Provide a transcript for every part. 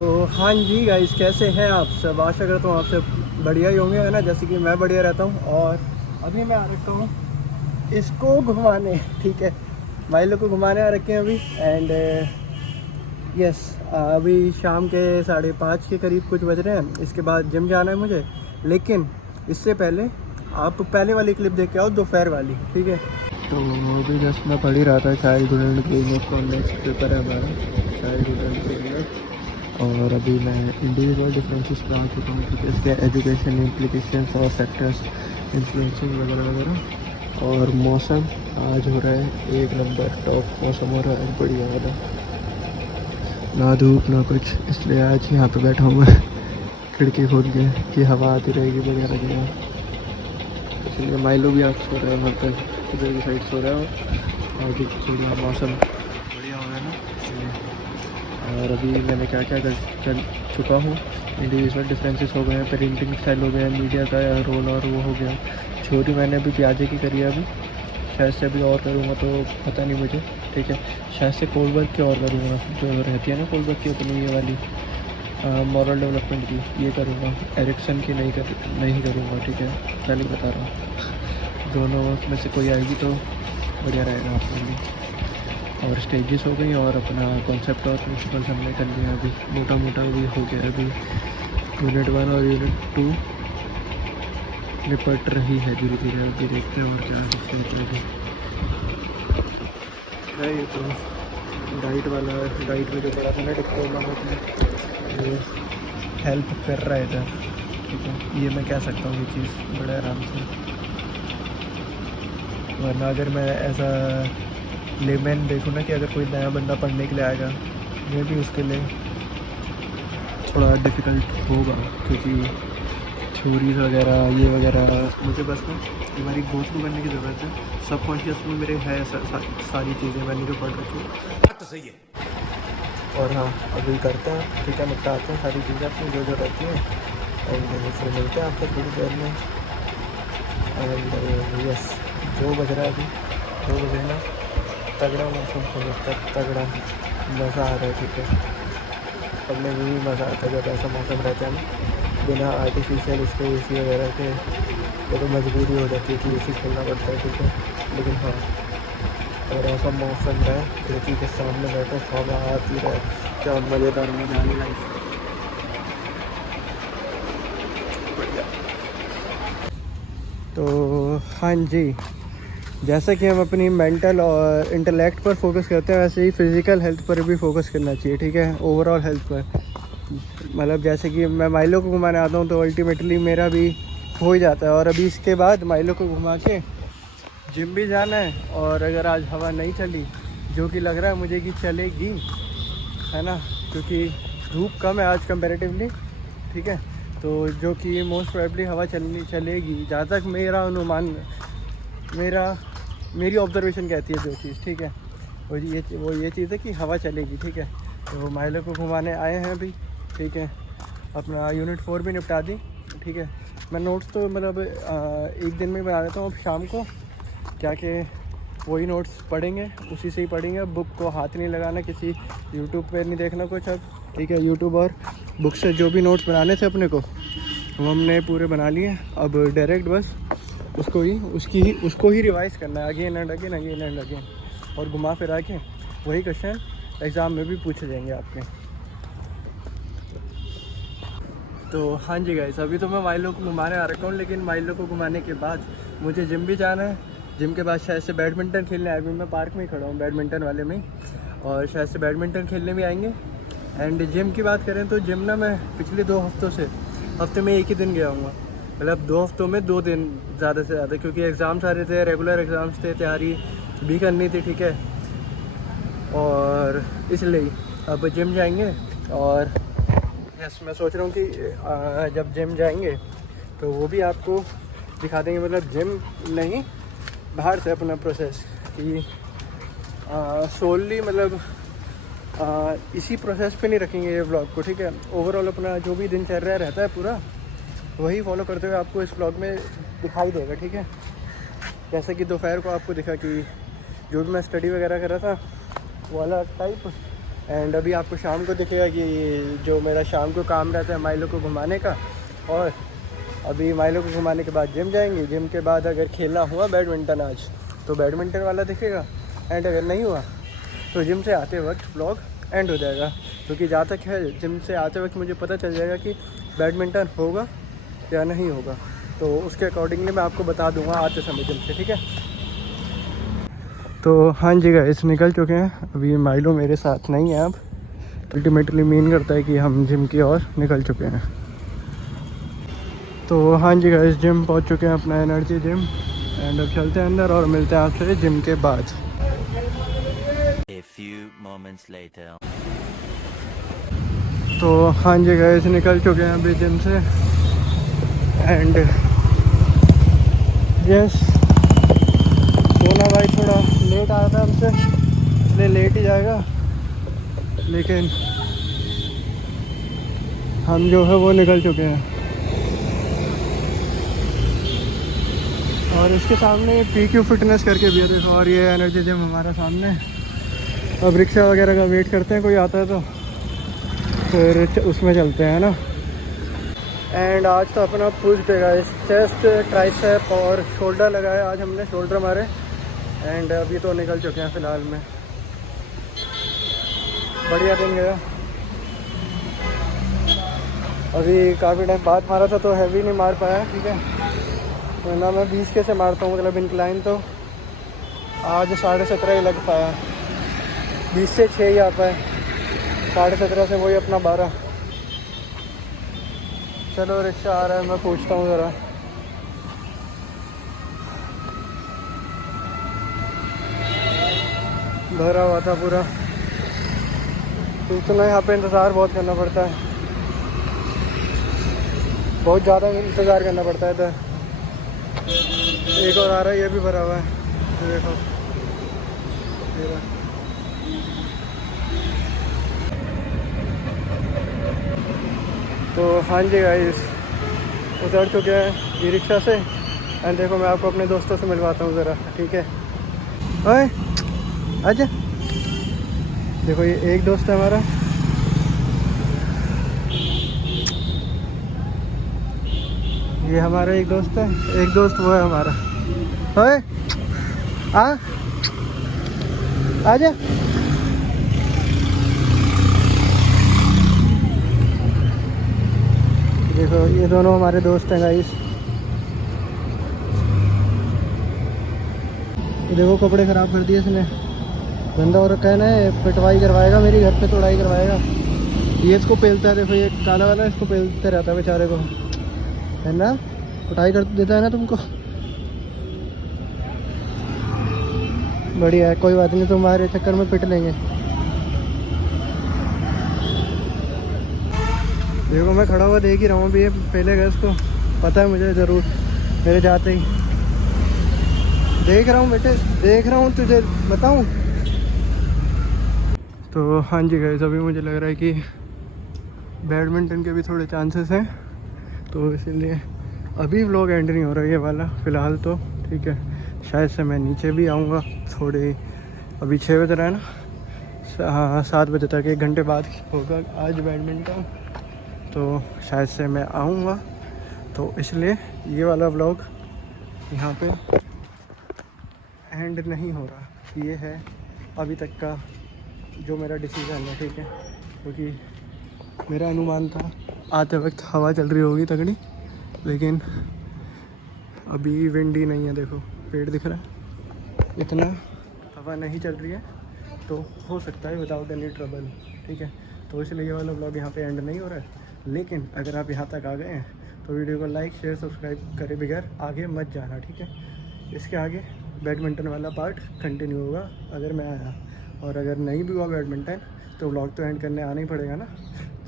तो हाँ जी गाइस, कैसे हैं आप सब। आशा करता हूँ आप सब बढ़िया ही होंगे, है ना, जैसे कि मैं बढ़िया रहता हूँ। और अभी मैं आ रखा हूँ इसको घुमाने, ठीक है, माइलो को घुमाने आ रखे हैं अभी। एंड यस, अभी शाम के 5:30 के करीब कुछ बज रहे हैं। इसके बाद जिम जाना है मुझे, लेकिन इससे पहले आप पहले वाली क्लिप देख के आओ, दोपहर वाली, ठीक है। तो अभी जस्ट मैं पढ़ ही रहा था चाइल्डहुड क्लिनिक का नेक्स्ट पेपर है हमारा, चाइल्डहुड क्लिनिक। और अभी मैं इंडिविजुअल डिफरेंसेस पे आ चुका हूँ, क्योंकि इसके एजुकेशन इम्प्लीकेशंस और फैक्टर्स इन्फ्लुएंसिंग वगैरह वगैरह। और मौसम आज हो रहा है एक नंबर, टॉप मौसम हो रहा है, बढ़िया वाला, ना धूप ना कुछ। इसलिए आज यहाँ पे बैठा हूँ मैं खिड़की खोल के कि हवा आती रहेगी, बढ़िया लगेगा। इसलिए माइलो भी आज सो रहा है, मतलब इधर की साइड सो रहा है। और भी बढ़िया मौसम बढ़िया हो रहा है ना, इसलिए। और अभी मैंने क्या क्या कर चुका हूँ। इंडिविजुअल डिफरेंसेस हो गए हैं, पेरेंटिंग स्टाइल हो गया, मीडिया का रोल और वो हो गया। छोटी मैंने अभी प्याजे की करी है, अभी शायद से अभी और करूँगा तो पता नहीं मुझे, ठीक है। शायद से कोलबर्ग की और करूँगा, जो रहती है ना कोलबर्ग की अपनी ये वाली मॉरल डेवलपमेंट की, ये करूँगा। एरिक्सन की नहीं करूँगा, ठीक है, पहले बता रहा हूँ। दोनों में से कोई आएगी तो बढ़िया रहेगा आपके लिए। और स्टेजेस हो गई, और अपना कॉन्सेप्ट और प्रिंसिपल्स हमने कर लिया। अभी मोटा मोटा भी हो गया। अभी यूनिट 1 और यूनिट 2 निपट रही है धीरे धीरे। अभी देखते हैं और क्या देखते हैं। है ये तो डाइट वाला, डाइट में जो पड़ा था ना डिप्लोमा में, ये हेल्प कर रहा है इधर, ठीक है। ये मैं कह सकता हूँ ये चीज़ बड़े आराम से। वरना अगर मैं ऐसा लेमैन देखूँ ना कि अगर कोई नया बंदा पढ़ने के लिए आएगा, ये भी उसके लिए थोड़ा डिफ़िकल्ट होगा, क्योंकि थ्योरीज वगैरह ये वगैरह मुझे बस ना हमारी गो थ्रू करने की ज़रूरत है। सबकॉन्शियस में मेरे है सारी चीज़ें मैंने जो पढ़ रखी है। बात तो सही है। और हाँ, अभी करते हैं, ठीक है, निपटाते हैं सारी चीज़ें अपनी जो जो रहती हैं। एंड फिर मिलते हैं आपसे थोड़ी देर में। एंड यस, जो बज रहा है अभी 2 बजे ना, तगड़ा मौसम हो सकता है, तगड़ा मज़ा आ रहा है, ठीक है। अब में भी मज़ा आता है जब ऐसा मौसम रहता है ना, बिना आर्टिफिशियल इसके एसी वगैरह के। वो तो मजबूरी हो जाती है कि एसी खोलना पड़ता है, ठीक है। लेकिन हाँ, अगर ऐसा मौसम है, खिड़की के सामने बैठो, हवा आती रहे, क्या मज़ेदार मजा आने लाइफ। बढ़िया। तो हाँ जी, जैसा कि हम अपनी मेंटल और इंटेलेक्ट पर फोकस करते हैं, वैसे ही फ़िज़िकल हेल्थ पर भी फोकस करना चाहिए, ठीक है, ओवरऑल हेल्थ पर। मतलब जैसे कि मैं माइलो को घुमाने आता हूँ तो अल्टीमेटली मेरा भी हो ही जाता है। और अभी इसके बाद माइलो को घुमा के जिम भी जाना है। और अगर आज हवा नहीं चली, जो कि लग रहा है मुझे कि चलेगी, है ना, क्योंकि धूप कम है आज कंपैरेटिवली, ठीक है, तो जो कि मोस्ट प्रोबेबली हवा चलेगी, जहाँ तक मेरा अनुमान, मेरी ऑब्जर्वेशन कहती है जो चीज़, ठीक है, वो ये चीज़ है कि हवा चलेगी, ठीक है। तो माइलो को घुमाने आए हैं अभी, ठीक है। अपना यूनिट 4 भी निपटा दी, ठीक है। मैं नोट्स तो मतलब एक दिन में बना लेता हूँ। अब शाम को क्या कि वही नोट्स पढ़ेंगे, उसी से ही पढ़ेंगे। बुक को हाथ नहीं लगाना, किसी यूट्यूब पे नहीं देखना कुछ अब, ठीक है। यूट्यूब और बुक से जो भी नोट्स बनाने थे अपने को, वो हमने पूरे बना लिए। अब डायरेक्ट बस उसको ही रिवाइज़ करना है, again and again, again and again. और घुमा फिरा के वही क्वेश्चन एग्ज़ाम में भी पूछे जाएंगे आपके। तो हाँ जी गाइस, अभी तो मैं माइलो को घुमाने आ रखा हूँ, लेकिन माइलो को घुमाने के बाद मुझे जिम भी जाना है। जिम के बाद शायद से बैडमिंटन खेलने आए, अभी मैं पार्क में ही खड़ा हूँ, बैडमिंटन वाले में ही, और शायद से बैडमिंटन खेलने भी आएंगे। एंड जिम की बात करें तो जिम ना मैं पिछले 2 हफ्तों से हफ्ते में एक ही दिन गया हूँ, मतलब 2 हफ्तों में 2 दिन ज़्यादा से ज़्यादा, क्योंकि एग्ज़ाम सारे थे, रेगुलर एग्ज़ाम्स थे, तैयारी भी करनी थी, ठीक है। और इसलिए अब जिम जाएंगे। और यस, मैं सोच रहा हूँ कि जब जिम जाएंगे तो वो भी आपको दिखा देंगे, मतलब जिम नहीं, बाहर से अपना प्रोसेस कि सोलली मतलब इसी प्रोसेस पे नहीं रखेंगे ये व्लॉग को, ठीक है। ओवरऑल अपना जो भी दिनचर्या रहता है पूरा, वही फॉलो करते हुए आपको इस व्लॉग में दिखाई देगा, ठीक है। जैसे कि दोपहर को आपको दिखा कि जो भी मैं स्टडी वगैरह कर रहा था, वो वाला टाइप, एंड अभी आपको शाम को दिखेगा कि जो मेरा शाम को काम रहता है माइलो को घुमाने का, और अभी माइलो को घुमाने के बाद जिम जाएंगे। जिम के बाद अगर खेलना हुआ बैडमिंटन आज तो बैडमिंटन वाला दिखेगा, एंड अगर नहीं हुआ तो जिम से आते वक्त व्लॉग एंड हो जाएगा। क्योंकि जहाँ तक है जिम से आते वक्त मुझे पता चल जाएगा कि बैडमिंटन होगा या नहीं होगा, तो उसके अकॉर्डिंगली मैं आपको बता दूंगा आते समय जिम से, ठीक है। तो हाँ जी गाइस, निकल चुके हैं। अभी माइलो मेरे साथ नहीं है अब, अल्टीमेटली मीन करता है कि हम जिम की ओर निकल चुके हैं। तो हाँ जी गाइस, जिम पहुंच चुके हैं, अपना एनर्जी जिम, एंड अब चलते हैं अंदर और मिलते हैं आपसे जिम के बाद। A few moments later. तो हाँ जी गाइस, निकल चुके हैं अभी जिम से, एंड यस, सोना भाई थोड़ा लेट आया था हमसे, इसलिए लेट ही जाएगा, लेकिन हम जो है वो निकल चुके हैं। और इसके सामने PQ फिटनेस करके भी है देखो, और ये एनर्जी जिम हमारा सामने। अब रिक्शा वगैरह का वेट करते हैं, कोई आता है तो फिर उसमें चलते हैं ना। एंड आज तो अपना पुश देगा इस चेस्ट, ट्राइसेप और शोल्डर लगाया आज हमने, शोल्डर मारे। एंड अभी तो निकल चुके हैं फ़िलहाल में, बढ़िया दिन गया। अभी काफ़ी टाइम बाद मारा था तो हैवी नहीं मार पाया, ठीक है, वरना मैं 20 के से मारता हूँ, मतलब इंक्लाइन तो आज 17.5 ही लग पाया, 20 से 6 ही आ पाए, 17.5 से वही अपना 12। चलो रिक्शा आ रहा है, मैं पूछता हूँ ज़रा। भरा हुआ था पूरा, इतना यहाँ पे इंतज़ार बहुत करना पड़ता है, बहुत ज़्यादा इंतज़ार करना पड़ता है इधर। एक और आ रहा है, ये भी भरा हुआ है, तो देखो ये रहा। तो हाँ जी गाइस, उतर चुके हैं ई रिक्शा से, एंड देखो मैं आपको अपने दोस्तों से मिलवाता हूँ ज़रा, ठीक है। ओए आजा, देखो ये एक दोस्त है हमारा, ये हमारा एक दोस्त है, एक दोस्त वो है हमारा। ओए आजा, देखो ये दोनों हमारे दोस्त हैं गाइस। ये देखो कपड़े ख़राब कर दिए इसने, गंदा हो रखा है ना, पिटवाई करवाएगा मेरी, घर पे तोड़ाई करवाएगा। ये इसको पेलता है, देखो ये काला वाला इसको पेलते रहता है बेचारे को, है ना, पिटाई कर देता है ना तुमको। बढ़िया है, कोई बात नहीं, तुम्हारे चक्कर में पिट लेंगे। देखो मैं खड़ा हुआ देख ही रहा हूँ अभी, ये पहले गए इसको, पता है मुझे ज़रूर, मेरे जाते ही देख रहा हूँ बेटे, देख रहा हूँ, तुझे बताऊँ। तो हाँ जी गाइस, अभी मुझे लग रहा है कि बैडमिंटन के भी थोड़े चांसेस हैं, तो इसीलिए अभी व्लॉग एंड नहीं हो रहा है ये वाला फ़िलहाल तो, ठीक है। शायद से मैं नीचे भी आऊँगा थोड़े, अभी 6 बज रहा है ना, हाँ 7 बजे तक, 1 घंटे बाद होगा आज बैडमिंटन, तो शायद से मैं आऊँगा, तो इसलिए ये वाला व्लॉग यहाँ पे एंड नहीं हो रहा। ये है अभी तक का जो मेरा डिसीज़न है, ठीक है, क्योंकि मेरा अनुमान था आते वक्त हवा चल रही होगी तगड़ी, लेकिन अभी विंडी नहीं है, देखो पेड़ दिख रहा है, इतना हवा नहीं चल रही है, तो हो सकता है विदाउट एनी ट्रबल, ठीक है। तो इसलिए ये वाला व्लॉग यहाँ पे एंड नहीं हो रहा है, लेकिन अगर आप यहाँ तक आ गए हैं तो वीडियो को लाइक शेयर सब्सक्राइब करे बगैर आगे मत जाना, ठीक है। इसके आगे बैडमिंटन वाला पार्ट कंटिन्यू होगा अगर मैं आया, और अगर नहीं भी हुआ बैडमिंटन तो व्लॉग तो एंड करने आना ही पड़ेगा ना,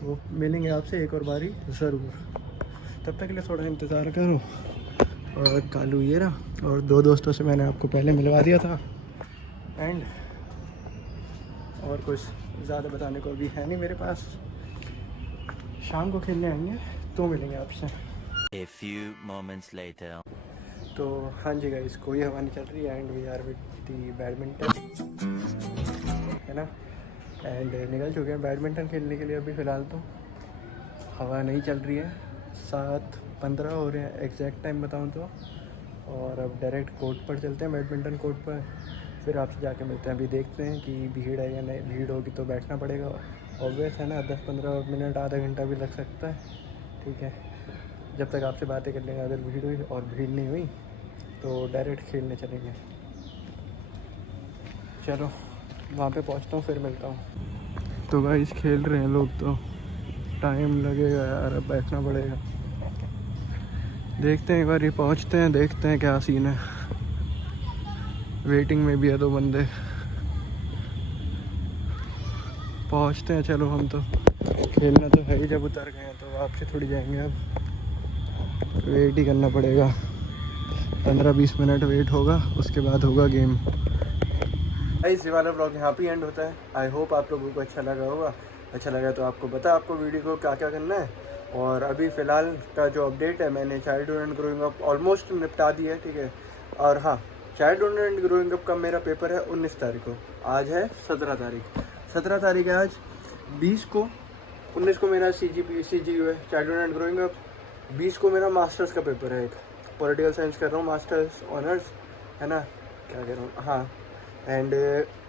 तो मिलेंगे आपसे एक और बारी ज़रूर। तब तक के लिए थोड़ा इंतज़ार करो। और कालू ये रहा, और 2 दोस्तों से मैंने आपको पहले मिलवा दिया था, एंड और कुछ ज़्यादा बताने को भी है नहीं मेरे पास। शाम को खेलने आएंगे तो मिलेंगे आपसे। A few moments later. तो हाँ जी गाइस, कोई हवा नहीं चल रही है, and we are with the badminton, है ना। एंड निकल चुके हैं बैडमिंटन खेलने के लिए। अभी फ़िलहाल तो हवा नहीं चल रही है, 7:15 हो रहे हैं एग्जैक्ट टाइम बताऊं तो। और अब डायरेक्ट कोर्ट पर चलते हैं, बैडमिंटन कोर्ट पर, फिर आपसे जाके मिलते हैं। अभी देखते हैं कि भीड़ है या नहीं, भीड़ होगी तो बैठना पड़ेगा, ऑब्वियस है ना। 10-15 मिनट आधा घंटा भी लग सकता है, ठीक है, जब तक आपसे बातें कर लेंगे। अगर भीड़ हुई और भीड़ नहीं हुई तो डायरेक्ट खेलने चलेंगे। चलो वहाँ पे पहुँचता हूँ, फिर मिलता हूँ। तो गाइस खेल रहे हैं लोग, तो टाइम लगेगा यार, अब बैठना पड़ेगा। देखते हैं एक बार, ये पहुँचते हैं, देखते हैं क्या सीन है। वेटिंग में भी है 2 बंदे, पहुँचते हैं। चलो हम तो खेलना तो है ही, जब उतर गए हैं तो वापसी थोड़ी जाएंगे, अब वेट ही करना पड़ेगा। 15-20 मिनट वेट होगा, उसके बाद होगा गेम। इस वाला व्लॉग यहाँ पे एंड होता है। आई होप आप लोगों को अच्छा लगा होगा। अच्छा लगा तो आपको बता आपको वीडियो को क्या क्या करना है। और अभी फ़िलहाल का जो अपडेट है, मैंने childhood and growing up almost निपटा दिया है, ठीक है। और हाँ, चाइल्डहुड एंड ग्रोइंग अप का मेरा पेपर है 19 तारीख को। आज है 17 तारीख, 17 तारीख है आज। 20 को 19 को मेरा CGU है, चाइल्डहुड एंड ग्रोइंग अप। 20 को मेरा मास्टर्स का पेपर है, एक पॉलिटिकल साइंस कर रहा हूँ, मास्टर्स ऑनर्स, है ना, क्या कह रहा हूँ, हाँ। एंड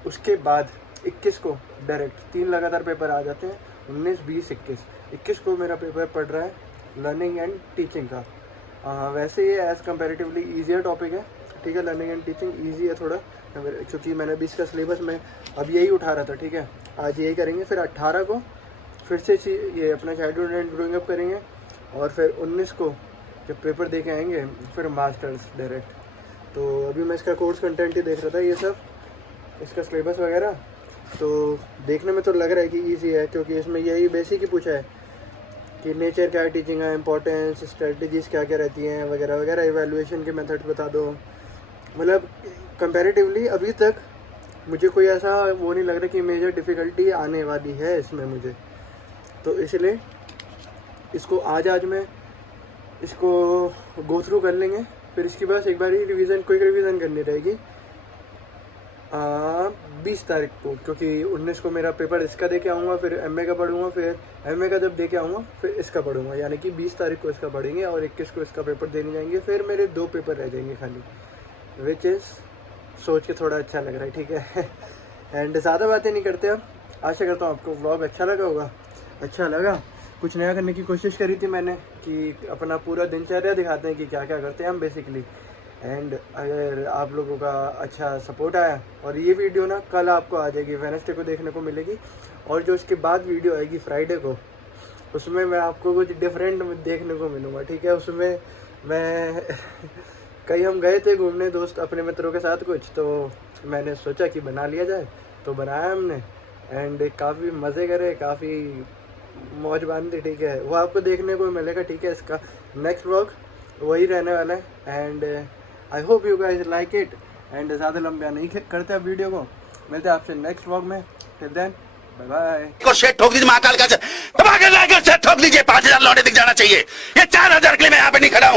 उसके बाद 21 को डायरेक्ट 3 लगातार पेपर आ जाते हैं, 19, 20, 21। 21 को मेरा पेपर पढ़ रहा है लर्निंग एंड टीचिंग का। वैसे ये एज़ कंपैरेटिवली ईजियर टॉपिक है, ठीक है। लर्निंग एंड टीचिंग ईजी है थोड़ा, क्योंकि मैंने 20 का सिलेबस में अब यही उठा रहा था, ठीक है। आज यही करेंगे, फिर 18 को फिर से ये अपना चाइल्डहुड एंड ग्रोइंग अप करेंगे। और फिर 19 को जब पेपर दे के आएंगे, फिर मास्टर्स डायरेक्ट। तो अभी मैं इसका कोर्स कंटेंट ही देख रहा था, ये सब इसका सिलेबस वगैरह। तो देखने में तो लग रहा है कि इजी है, क्योंकि इसमें यही बेसिक ही पूछा है कि नेचर क्या है टीचिंग का, इंपॉर्टेंस, स्ट्रेटजीज़ क्या क्या रहती हैं वगैरह वगैरह, इवैल्यूएशन के मेथड बता दो। मतलब कंपैरेटिवली अभी तक मुझे कोई ऐसा वो नहीं लग रहा कि मेजर डिफ़िकल्टी आने वाली है इसमें मुझे। तो इसलिए इसको आज में इसको गो थ्रू कर लेंगे। फिर इसके बाद एक बार ही रिवीजन, क्विक रिवीजन करनी रहेगी 20 तारीख को, क्योंकि 19 को मेरा पेपर इसका दे के आऊँगा, फिर MA का पढ़ूँगा, फिर MA का जब दे के आऊँगा फिर इसका पढ़ूँगा। यानी कि 20 तारीख को इसका पढ़ेंगे और 21 को इसका पेपर देने जाएंगे। फिर मेरे 2 पेपर रह जाएंगे खाली, विच इज़ सोच के थोड़ा अच्छा लग रहा है, ठीक है। एंड ज़्यादा बातें नहीं करते अब। आशा करता हूँ आपको व्लॉग अच्छा लगा होगा। अच्छा लगा, कुछ नया करने की कोशिश करी थी मैंने कि अपना पूरा दिनचर्या दिखाते हैं कि क्या क्या करते हैं हम बेसिकली। एंड अगर आप लोगों का अच्छा सपोर्ट आया, और ये वीडियो ना कल आपको आ जाएगी, वेडनेसडे को देखने को मिलेगी। और जो इसके बाद वीडियो आएगी फ्राइडे को, उसमें मैं आपको कुछ डिफरेंट देखने को मिलूँगा, ठीक है। उसमें मैं कहीं हम गए थे घूमने दोस्त अपने मित्रों के साथ कुछ, तो मैंने सोचा कि बना लिया जाए, तो बनाया हमने। एंड काफ़ी मज़े करे, काफ़ी मौज बांधी, ठीक है। वो आपको देखने को मिलेगा, ठीक है। इसका नेक्स्ट व्लॉग वही रहने वाला है। And I hope you guys like it. And ज़्यादा लंबा नहीं करते अब वीडियो को, मिलते हैं आपसे नेक्स्ट व्लॉग में। Till then bye bye. शेट ठोक दीजिए महाकाल का, ठोक लीजिए, 5000 लौटे दिख जाना चाहिए। ये 4000 के लिए मैं यहाँ पे नहीं खड़ा हूँ।